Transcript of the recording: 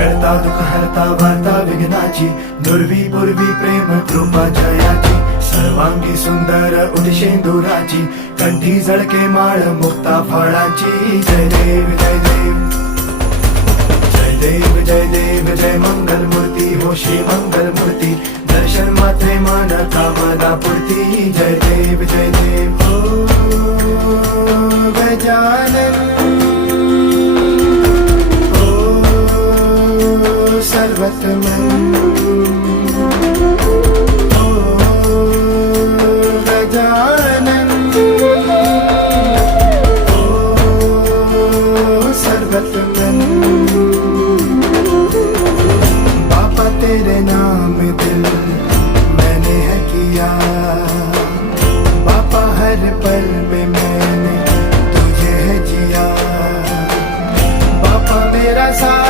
करता दुःख हरता वार्ता विघ्नाची, दुर्वी पूर्वी प्रेम कृपा जयाची, सर्वांगी सुंदर उदिशेंदुराची, कंठी झळके माळ मुक्ता फळाची. जय देव जय देव जय देव जय देव जय मंगल मूर्ती हो श्री मंगल मूर्ती, दर्शन मात्रे मन कामना पूर्ती. जय देव हो गजानन हो सर्वतमन.